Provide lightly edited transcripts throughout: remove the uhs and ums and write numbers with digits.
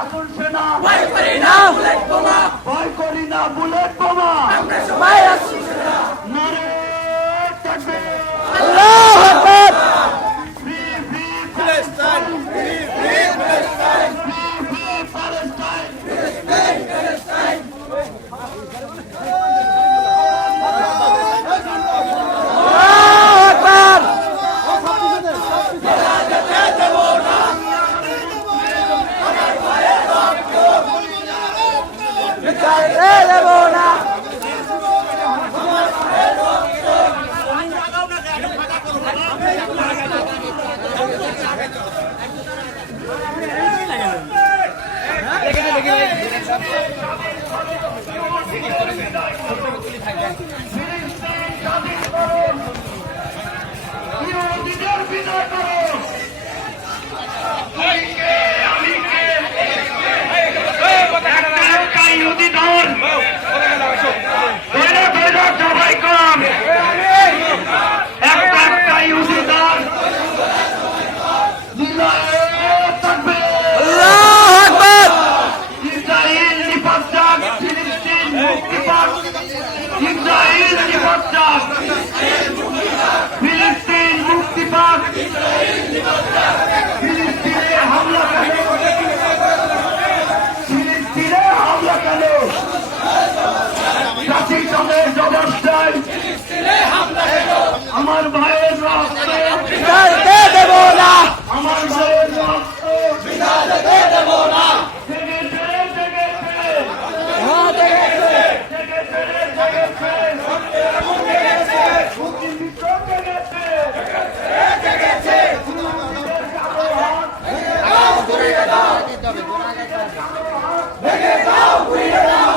আগুন সেনা ভয় করি না বুলেট বোমা, ভয় করি না বুলেট বোমা। আমরা সবাই আছি সেনা। নারে তাকবীর। আল্লাহু আকবার। Free free Palestine, free free Palestine, free free Palestine. Palestine. ইহুদিদের বিজয় করো। একটা ইহুদি দল ধৈর্য ধৈর্য সবাই কম। একটা ইহুদি দল আল্লাহু আকবার। ইসরায়েল নিপাত যাক, ফিলিস্তিন মুক্তি পাক। ইসরায়েল নিপাত যাক, ফিলিস্তিন মুক্তি পাক। ফিলিস্তিনে হামলা কেন? ফিলিস্তিনে হামলা কেন? জাতিসংঘের জবাব চাই। আমার ভাইয়ের রক্ত, বিদায়তে দেব না, আমার ভাইয়ের রক্ত বিদায়তে দেব না। জেগেছে, জেগেছে, হ্যাঁ, দেখেছে, জেগেছে, জেগেছে। মুক্তিযুদ্ধ জেগেছে। দেখেছে। ঘুরিয়ে দাও। ভেঙে দাও, ঘুরিয়ে দাও।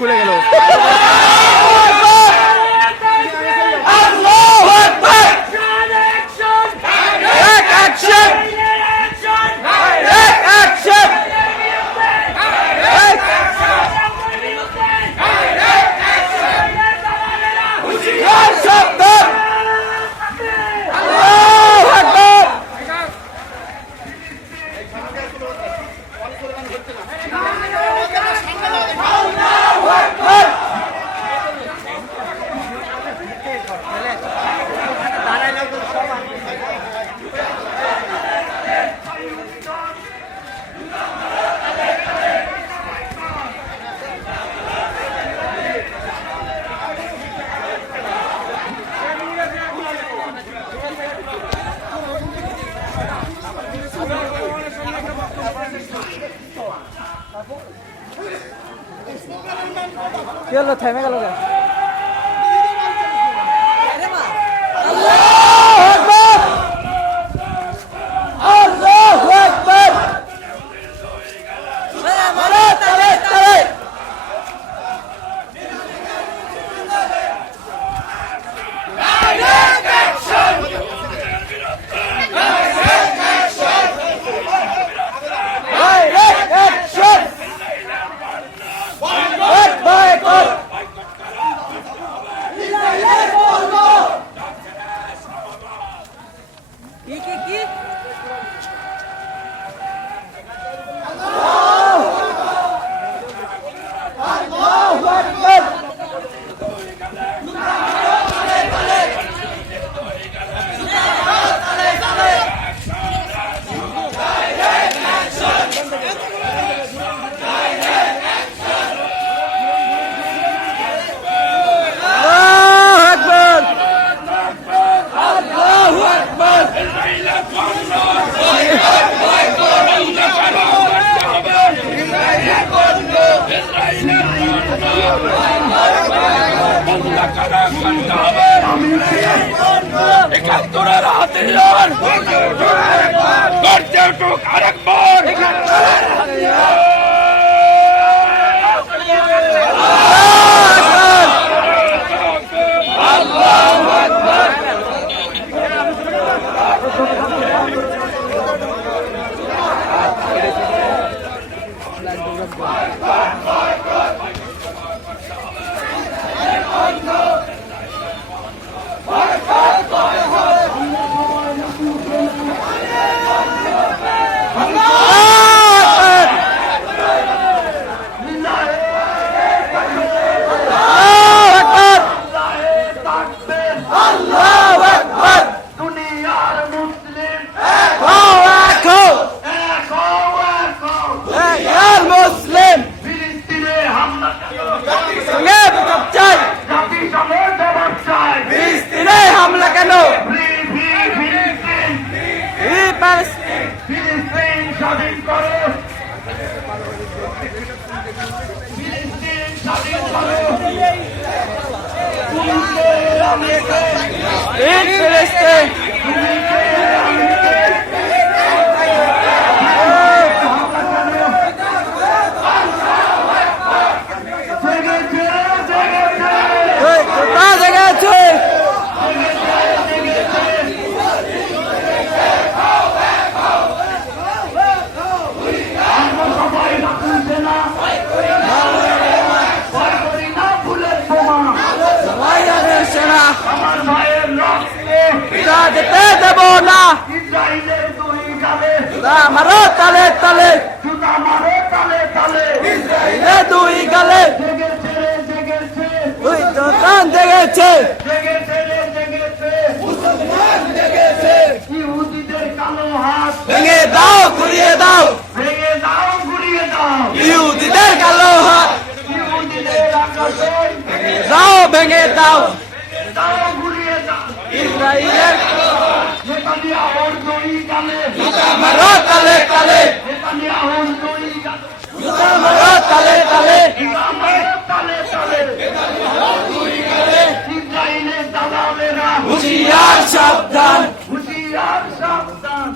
খুলে গেল। আল্লাহু আকবার। এক অ্যাকশন, এক অ্যাকশন, হুঁশিয়ার শব্দ। আল্লাহু আকবার। আল্লাহু আকবার। কি হলো, থেমে গেল কেন? আল্লাহু আকবার। আল্লাহু আকবার। তারে, তারে, তারে। Direct action! Direct action! Direct action! Boycott, boycott! কি আল্লাহু আকবার। আল্লাহু আকবার। আল্লাহু আকবার। একাত্তরের হাতিয়ার গর্জে উঠুক আরেকবার দুনিয়ার মুসলিম মুসলিম ফিলিস্তিনে হামলা সঙ্গে জবাব চাই জাতিসংঘে জবাব চাই ফিলিস্তিনে হামলা কেন ফিলিস্তিন ফিলিস্তিন স্বাধীন করো ফিলিস্তিন স্বাধীন করো ফিলিস্তিন কোথা জেগেছে সবাই রাখুনছে না ভয় করি না ফুলের বোমা সেনা আমার ভাইয়ের রক্তে পিতা যেতে দেব না ইসরায়েলের দুই গালে আমারও তালে তালে জুতা মারো তালে তালে দুই গালে জেগেছে রে জেগেছে দুই দোকান জেগেছে জেগেছে রে জেগেছে মুসলমান জেগেছে ইহুদিদের কালো হাত ভেঙে দাও ঘুরিয়ে দাও ভেঙে দাও ঘুরিয়ে দাও ইহুদিদের কালো হাত ইহুদিদের আকাশন দাও ভেঙে দাও দাও ঘুরিয়ে দাও ইসরায়েলের নেতানিয়াহুর দুই গালে আমারও তালে তালে নেতানিয়াহুর দুই গালে আমারও তালে তালে আমারও তালে তালে ইসরায়েলের দালালেরা হুঁশিয়ার সাবধান হুঁশিয়ার সাবধান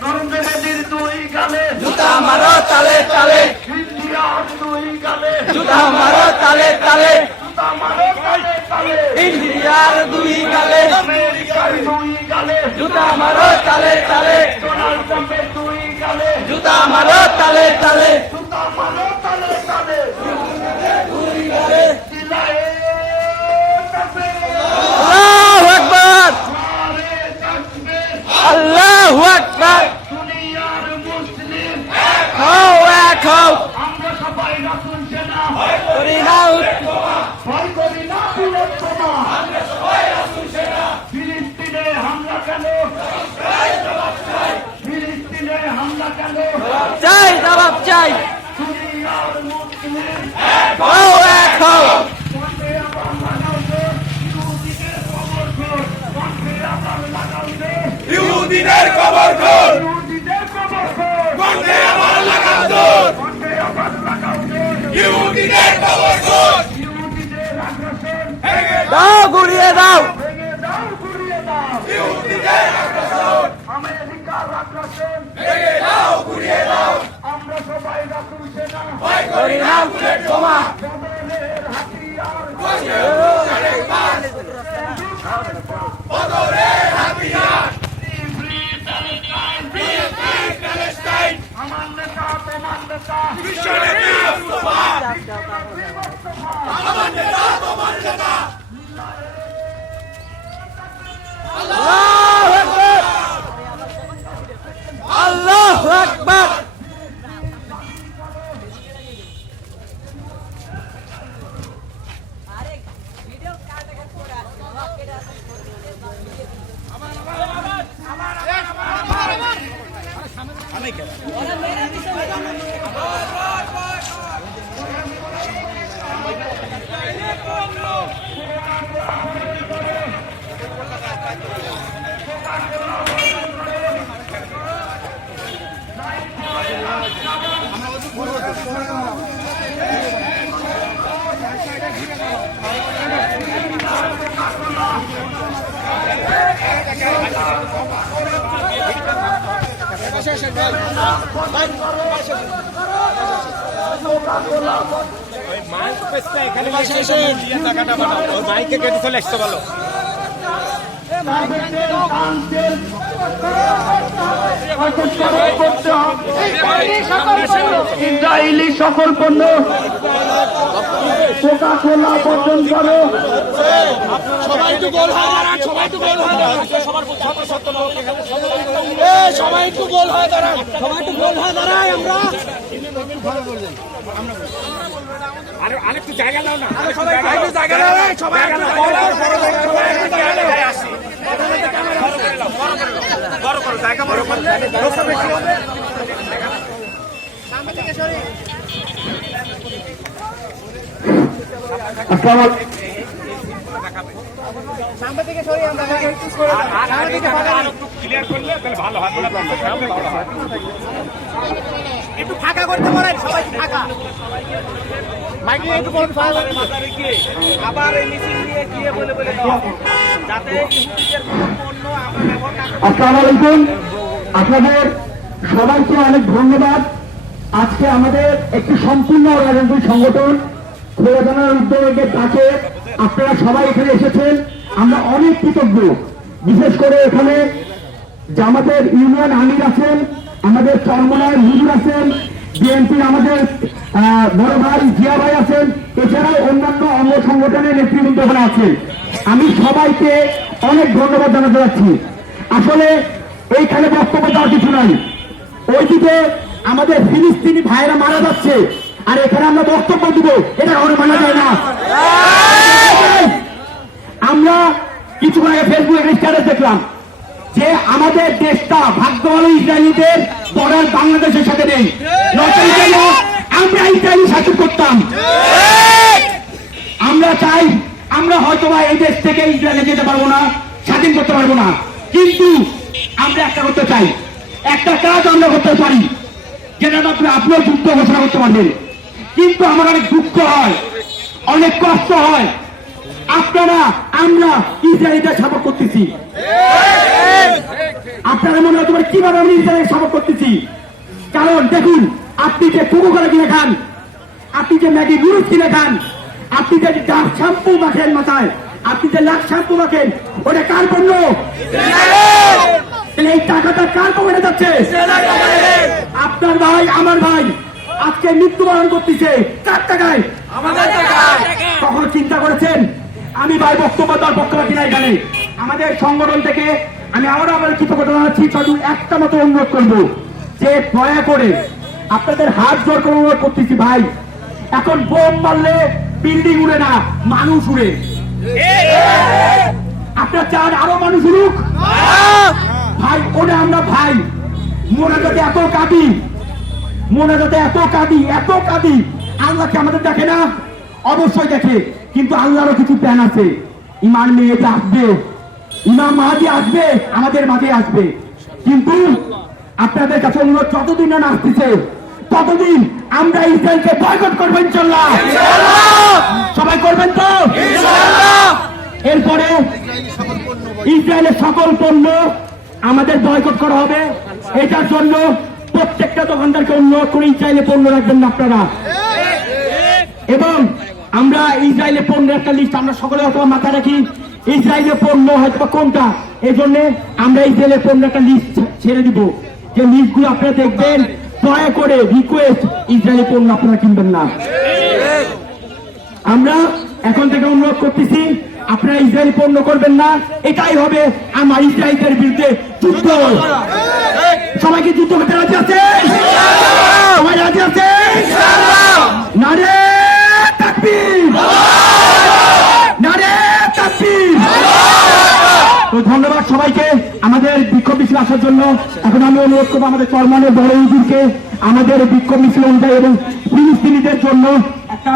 নরেন্দ্রের দুই গালে জুতা মারো তালে তালে ইন্ডিয়ার দুই গালে জুতা মারো তালে তালে জুতা মারো তালে তালে ইন্ডিয়ার দুই গালে আমেরিকার দুই গালে জুতা মারো তালে তালে ডোনাল্ড ট্রাম্পের দুই গালে জুতা মারো তালে তালে জুতা মারো তালে তালে চিল্লায়ে তাকবীর আল্লাহু আকবার নারে তাকবীর আল্লাহু আকবার দুনিয়ার মুসলিম হও এক হও আমরা সবাই রাসূল সেনা করি না ভয় করি না ফুলের বোমা ফিলিস্তিনে হামলা কেন ফিলিস্তিনে হামলা কেন চাই জবাব চাই দুনিয়ার মুসলিম হও এক হও কণ্ঠে আবার লাগাও দে ইহুদিদের কবর খোল কণ্ঠে আবার লাগাও দে ইহুদিদের কবর খোল ইহুদিদের কবর খোল কণ্ঠে আবার লাগাও দৌড় কণ্ঠে আবার লাগাও দে ইহুদিদের কবর খোল ইহুদিদের আগ্রাসন দাও ঘুরিয়ে দাও ভেঙে দাও ঘুরিয়ে দাও ইহুদিদের আগ্রাসন আমেরিকার আগ্রাসন ভেঙে দাও ঘুরিয়ে দাও আমরা সবাই রাসূল সেনা ভয় করি না বুলেট বোমা বদলের হাতিয়ার বদরের হাতিয়ার প্যালেস্টাইন আমার নেতা তোমার নেতা বিশ্বনেতা মুস্তাফা আমার নেতা তোমার নেতা আল্লাহু আকবার আল্লাহু আকবার ইসরায়েলি সকল পণ্য কোকা কোলা বর্জন করো। সবাই একটু গোল হয় দাঁড়ান, সবাই একটু গোল হয় দাঁড়ান, সবাই একটু গোল হয় দাঁড়ান, সবাই একটু গোল হয় দাঁড়াই। আমরা আরেকটু জায়গা দাও না, সবাই একটু জায়গা দাও, সবাই একটু আসি বড় করো, জায়গা বড় করলে ক্লিয়ার করলে তাহলে ভালো হয়, একটু ফাঁকা করতে পারেন, সবাই ফাঁকা মাইকে একটু বলুন, আবার এই মিছিল নিয়ে গিয়ে বলে বলে দাও যাতে ইহুদিদের কোনো পণ্য আমরা ব্যবহার না করি। আসসালামু আলাইকুম, আপনাদের সবাইকে অনেক ধন্যবাদ। আজকে আমাদের একটি সম্পূর্ণ রাজনৈতিক সংগঠন খোলাজানার উদ্যোগে ডাকে আপনারা সবাই এখানে এসেছেন, আমরা অনেক কৃতজ্ঞ। বিশেষ করে এখানে জামাতের ইউনিয়ন আমির আছেন, আমাদের চরমনায় হুজুর আছেন, বিএনপির আমাদের বড় ভাই জিয়া ভাই আছেন, এছাড়াও অন্যান্য অঙ্গ সংগঠনের নেতৃবৃন্দ এখানে আছেন। আমি সবাইকে অনেক ধন্যবাদ জানাতে যাচ্ছি। আসলে এইখানে বক্তব্য দেওয়ার কিছু নাই, ওইদিকে আমাদের ফিলিস্তিনি ভাইরা মারা যাচ্ছে, আর এখানে আমরা বক্তব্য দিব, এটা কখনো মানা যায় না। আমরা কিছুক্ষণ আগে ফেসবুকে স্ট্যাটাস দেখলাম যে আমাদের দেশটা ভাগ্যবান ইসরায়েলিদের বর্ডার বাংলাদেশের সাথে নেই, আমরা ইসরায়েলি শাসন করতাম। আমরা চাই আমরা হয়তো বা এই দেশ থেকে ইসরায়েলে যেতে পারবো না, স্বাধীন করতে পারবো না, কিন্তু আমরা একটা করতে চাই, একটা কাজ আমরা করতে পারি, যেটা মাত্র আপনিও যুদ্ধ ঘোষণা করতে পারবেন। কিন্তু আমার অনেক দুঃখ হয়, অনেক কষ্ট হয়, আপনারা আমরা ইসরায়েলদের সাপোর্ট করতেছি। আপনারা মনে হতে পারে কিভাবে আমি ইসরায়েলের সাপোর্ট করতেছি, কারণ দেখুন আপনি যে কুকু করে কিনে খান, আপনি যে ম্যাগি নুডলস কিনে খান, আপনি যে ডাব শ্যাম্পু মাখেন মাথায়, আপনি যে লাখ শ্যাম্পু মাখেন, ওটা কার পণ্য? এই টাকাটা কার পকেটে যাচ্ছে? আপনার ভাই আমার ভাই আজকে মৃত্যুবরণ করতেছে কার টাকায়? আমাদের টাকায়। কখনো চিন্তা করেছেন? আমি ভাই বক্তব্য দেওয়ার পক্ষপাতী না এখানে। আমাদের সংগঠন থেকে আমি আবারও আমার কৃতজ্ঞতা জানাচ্ছি। শুধু একটা মতো অনুরোধ করবো যে দয়া করে আপনাদের হাত জোর করে অনুরোধ করতেছি ভাই, এখন বোম মারলে বিল্ডিং উড়ে না, মানুষ উড়ে। আপনারা চান আরো মানুষ উড়ুক? ভাই ওটা আমরা ভাই মনে যাতে এত কাঁদি, মনে যাতে এত কাঁদি, এত কাঁদি, আল্লাহকে আমাদের দেখে না? অবশ্যই দেখে, কিন্তু আল্লাহরও কিছু প্ল্যান আছে। ইমাম মেহেদী আসবে, ইমাম মাহদী আসবে, আমাদের মাঝে আসবে, কিন্তু আপনাদের কাছে অনুরোধ যতদিন না আসতেছে ততদিন আমরা ইসরায়েলকে বয়কট করবো ইনশাআল্লাহ। সবাই করবেন তো? এরপরে ইসরায়েলের সকল পণ্য আমাদের বয়কট করা হবে। এটার জন্য প্রত্যেকটা দোকানদারকে অনুরোধ করে ইসরায়েলের পণ্য রাখবেন না আপনারা। এবং আমরা ইসরায়েলের পণ্যের একটা লিস্ট আমরা সকলে হয়তো মাথায় রাখি, ইসরায়েলের পণ্য হয়তো কোনটা, এই জন্য আমরা ইসরায়েলের পণ্য একটা লিস্ট ছেড়ে দিব, যে লিস্টগুলো আপনারা দেখবেন। দয়া করে রিকোয়েস্ট, ইসরায়েলের পণ্য আপনারা কিনবেন না। আমরা এখন থেকে অনুরোধ করতেছি আপনারা ইসরায়েল পণ্য করবেন না, এটাই হবে আমার ইসরায়েলের বিরুদ্ধে যুদ্ধ। সবাইকে যুদ্ধ করতে রাজি আছে? সবাই রাজি আছে? নারে তাকবীর, নারে তাকবীর। তো ধন্যবাদ সবাইকে আমাদের বিক্ষোভ মিছিল আসার জন্য। এখন আমি অনুরোধ করবো আমাদের চরমনের বড় হুজুরকে আমাদের বিক্ষোভ মিছিল অনুযায়ী এবং ফিলিস্তিনিদের জন্য একটা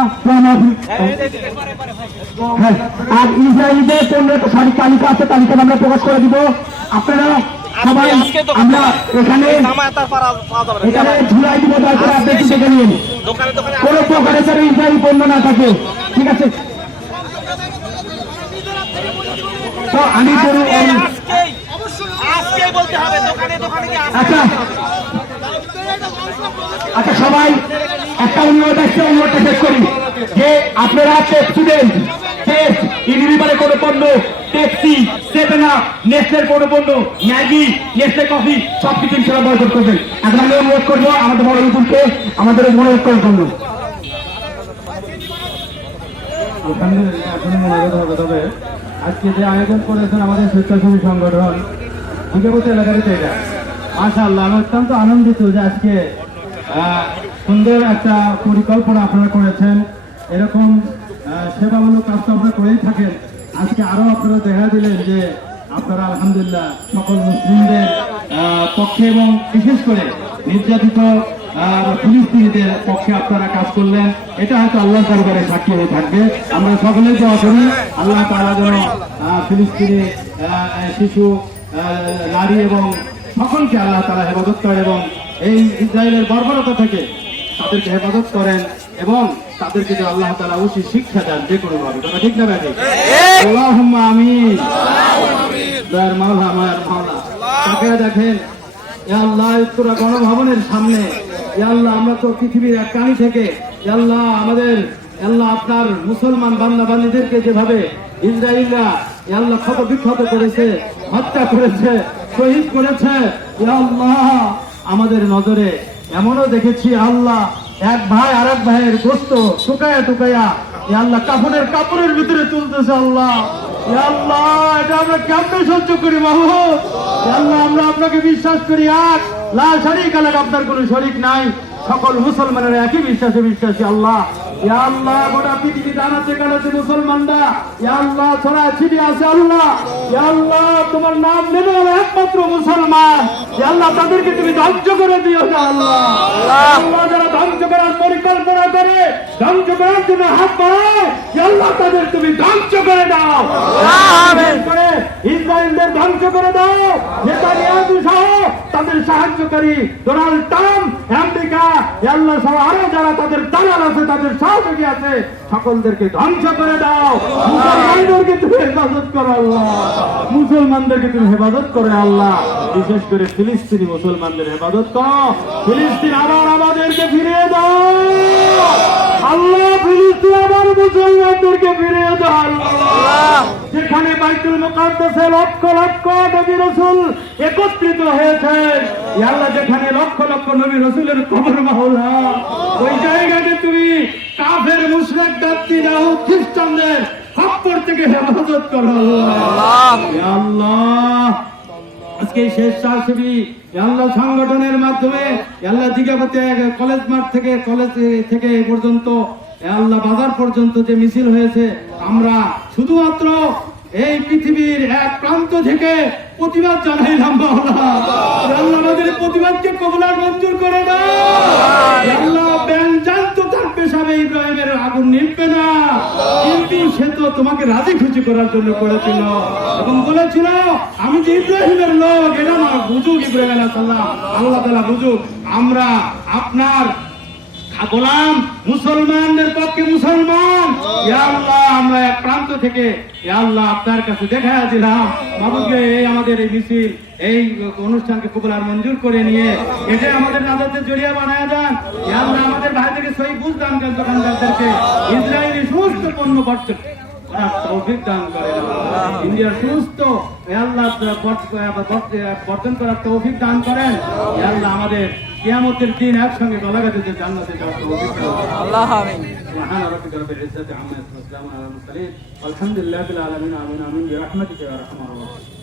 হ্যাঁ, আর ইসরায়েলিদের পণ্য একটা সঠিক তালিকা আছে, তালিকাটা আমরা প্রকাশ করে দিব। আপনারা সবাই আমরা এখানে ঝুলাই দিব, তারপরে আপনি একটু দেখে নিন কোন দোকানে যেন ইসরায়েলি পণ্য না থাকে, ঠিক আছে? তো আমি আজকেই বলতে হবে, দোকানে দোকানে কি আসবে? আচ্ছা আচ্ছা সবাই একটা অনুরোধ আসছে, অনুরোধটা শেষ করি যে আপনারা স্টুডেন্ট টেস্ট ইউনিভারে কোনো পণ্য, পেপসি, সেভেন আপ, নেসলের কোনো পণ্য, ম্যাগি, নেসলে কফি সবকিছু ইনশাআল্লাহ বয়কট করবেন। এখন আমি অনুরোধ করবো আমাদের বড় মিছিলকে আমাদের অনুরোধ করার জন্য। আলহামদুলিল্লাহ, আসলে মনোরোধ হবে। তবে আজকে যে আয়োজন করেছেন আমাদের স্বেচ্ছাসেবী সংগঠন দিঘাপতি এলাকার এটা মাশাআল্লাহ, আমি অত্যন্ত আনন্দিত যে আজকে সুন্দর একটা পরিকল্পনা আপনারা করেছেন। এরকম সেবামূলক কাজ তো আপনারা করেই থাকেন, আজকে আরো আপনারা দেখা দিলেন যে আপনারা আলহামদুলিল্লাহ সকল মুসলিমদের পক্ষে এবং বিশেষ করে নির্যাতিত ফিলিস্তিনিদের পক্ষে আপনারা কাজ করলেন। এটা হয়তো আল্লাহ দরবারে সাক্ষী হয়ে থাকবে। আমরা সকলে দোয়া করি আল্লাহ তাআলা যেন ফিলিস্তিনি শিশু, নারী এবং সকলকে আল্লাহ তাআলা হেফাজত করেন এবং এই ইসরায়েলের বর্বরতা থেকে তাদেরকে হেফাজত করেন এবং তাদেরকে যে আল্লাহ তাআলা উচিত শিক্ষা দেন যে কোনো ভাবে। কথা ঠিক না ভাই? আল্লাহুম্মা আমিন। দয়ার মাওলা, আমার মাওলা, তাকে দেখেন ইয়া আল্লাহ, পুরো গণভবনের সামনে ইয়া আল্লাহ আমরা তো পৃথিবীর এক প্রাণী থেকে ইয়া আল্লাহ আমাদের আল্লাহ আপনার মুসলমান বান্দা বান্দীদেরকে যেভাবে ইসরায়েলরা ইয়া আল্লাহ ক্ষত বিক্ষত করেছে, হত্যা করেছে, শহীদ করেছে, ইয়া আল্লাহ আমাদের নজরে এমনও দেখেছি আল্লাহ এক ভাই আর এক ভাইয়ের গোস্ত টুকায়া টুকায়া ইয়া আল্লাহ কাপড়ের ভিতরে তুলতেছে। আল্লাহ ইয়া আল্লাহ, এটা আমরা কেমনে সহ্য করি মাহবুব? ইয়া আল্লাহ আমরা আপনাকে বিশ্বাস করি, এক লা শারীকা লাক, আপনার কোনো শরীক নাই, সকল মুসলমানের একই বিশ্বাসে বিশ্বাসী। আল্লাহ ইয়া আল্লাহ গোটা পৃথিবী দাঁড়াতে কানাতে মুসলমানরা ইয়া আল্লাহ ছড়া ছিটি আছে। আল্লাহ ইয়া আল্লাহ তোমার নাম নেবে একমাত্র মুসলমান, ইয়া আল্লাহ তাদেরকে তুমি ধ্বংস করে দিও না। আল্লাহ আল্লাহ যারা ধ্বংস করার পরিকল্পনা করে, ধ্বংস করার জন্য হাত বাড়ায়, ইয়া আল্লাহ তাদের তুমি ধ্বংস করে দাও। আমিন। করে ইসরায়েলদের ধ্বংস করে দাও। নেতানিয়াহু সহ তাদের সাহায্যকারী ডোনাল্ড ট্রাম্প, আমেরিকা, ইয়া আল্লাহ সহ আরো যারা তাদের দালাল আছে, তাদের সহযোগী আছে, সকলদেরকে ধ্বংস করে দাও। মুসলমানদেরকে তুমি হেফাজত করো আল্লাহ, মুসলমানদেরকে তুমি হেফাজত করে আল্লাহ, বিশেষ করে ফিলিস্তিনি মুসলমানদের হেফাজত করো। ফিলিস্তিন আবার আমাদেরকে ফিরিয়ে দাও আল্লাহ, ফিলিস্তিন আবার মুসলমানদেরকে ফিরিয়ে দাও আল্লাহ। যেখানে বাইতুল মুকাদ্দাসে লক্ষ লক্ষ নবী রাসূল একত্রিত হয়েছে, ইয়া আল্লাহ যেখানে লক্ষ লক্ষ নবী রাসূলের কবর মাওলা, ওই জায়গাতে তুমি কাফের মুশরিক দাত্তি দাও খ্রিস্টানদের খপ্পর থেকে হেফাজত করো আল্লাহ। ইয়া আল্লাহ আজকে স্বেচ্ছাসেবী ইয়া আল্লাহ সংগঠনের মাধ্যমে ইয়া আল্লাহ দিঘাপতি কলেজ মাঠ থেকে কলেজ থেকে এ পর্যন্ত ইয়া আল্লাহ বাজার পর্যন্ত যে মিছিল হয়েছে, আমরা শুধুমাত্র এই পৃথিবীর এক প্রান্ত থেকে প্রতিবাদ জানাইলাম আল্লাহ। আল্লাহ আমাদের প্রতিবাদকে কবুল আর মঞ্জুর করে দাও। আল্লাহ ব্যাংক জানতো তার পেশাবে ইব্রাহিমের আগুন নিভবে না, কিন্তু সে তো তোমাকে রাজি খুশি করার জন্য করেছিল এবং বলেছিল আমি যে ইব্রাহিমের লোক, এটা আমার বুঝুক ইব্রাহিম আলাইহিস সালাম, আল্লাহ তাআলা বুঝুক আমরা আপনার গোলাম, মুসলমানদের পক্ষে মুসলমান। ইয়া আল্লাহ আমরা এক প্রান্ত থেকে ইয়া আল্লাহ আপনার কাছে দেখা দিলাম বাবুকে, এই আমাদের এই মিছিল, এই অনুষ্ঠানকে কবুল আর মঞ্জুর করে নিয়ে এটা আমাদের নাজাতের জড়িয়ে বানায় দেন। ইয়া আল্লাহ আমাদের ভাইদেরকে সহি বুঝ দান করেন, দোকানদারদেরকে ইসরায়েলি সমস্ত পণ্য বর্জন তৌফিক দান করেন। ইন্ডিয়ার সমস্ত ইয়া আল্লাহ বর্জন করার তৌফিক দান করেন। ইয়া আল্লাহ আমাদের কিয়ামতের দিন একসঙ্গে গলাগাতে জান্নাতে যাওয়ার তৌফিক দান করেন। আল্লাহ আমিন। সুবহান রাব্বিকা রাব্বিল ইজ্জাতি আম্মা ইয়াসিফুন ওয়া সালামুন আলাল মুরসালিন ওয়ালহামদুলিল্লাহি রাব্বিল আলামিন। আমিন আমিন বিরহমাতিকা ইয়া আরহামার রাহিমিন।